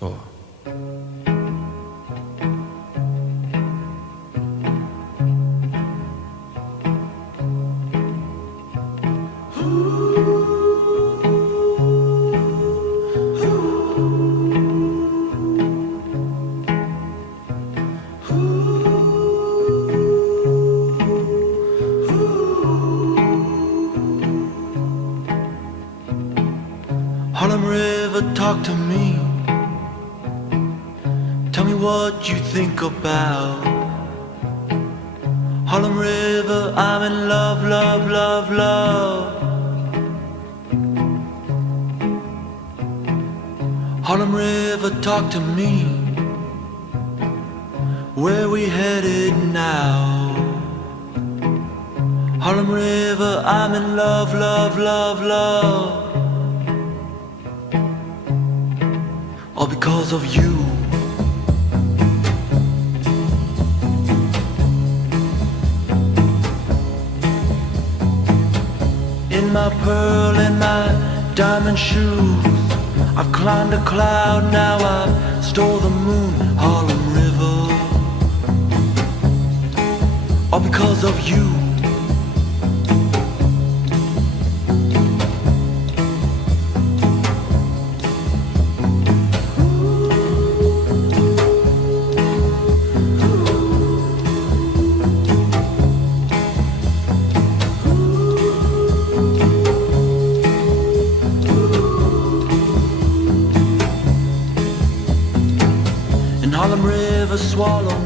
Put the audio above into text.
4. Harlem River, talk to me. Tell me what you think about Harlem River. I'm in love, love, love, love. Harlem River, talk to me. Where we headed now? Harlem River, I'm in love, love, love, love. All because of you. In my pearl and my diamond shoes, I've climbed a cloud, now I've stole the moon. Harlem River, all because of you. Harlem River, swallow